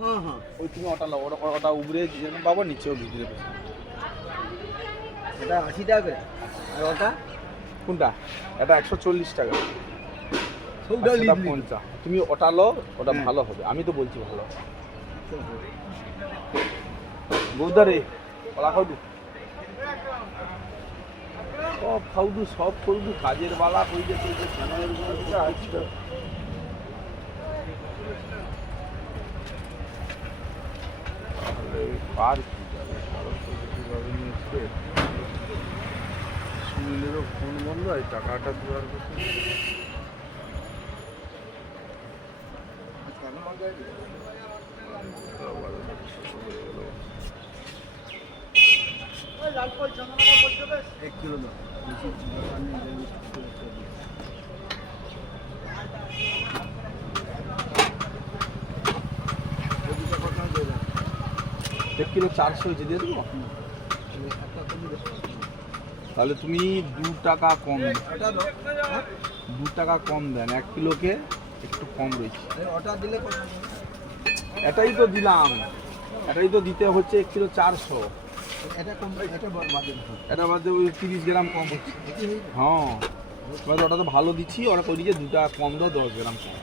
হ্যাঁ হ্যাঁ, ওই তুমি ওটা নাও, ওটা উপরে যেরকম পাবো নিচেও বিক্রি হবে। এটা 80 টাকা করে। আর ওটা কোনটা? এটা 140 টাকা। সবটা আর সেটা লিখলি 50। তুমি ওটা লো, ওটা হ্যাঁ। ভালো হবে, আমি তো বলছি ভালো। বৌদারে ওলা খাওদু সব খাওদু, সব করবু, কাজের বালা কইতে কইতে সময়ের উপরে আচ্ছা। পার কি যাবে, ভাবে নিচ্ছে সুনীলেরও ফোন বন্ধ, এই টাকাটা দেওয়ার কথা। এক কিলো দাও। এক কিলো 400 হয়েছে, দিয়ে দেবো। তাহলে তুমি 2 টাকা কম, ওটা দাও। 2 টাকা কম দেন, 1 কিলোকে একটু কম রয়েছে। ওটা দিলে কত? এটাই তো দিলাম, এটাই তো দিতে হচ্ছে 1 কিলো 400। এটা কম, এটা বাদে না। এটা বাদে ওই 30 গ্রাম কম হচ্ছে। হ্যাঁ, ওটা তো ভালো দিচ্ছি, ওরা কই দিচ্ছে 2 টাকা কম দাও, 10 গ্রাম কম।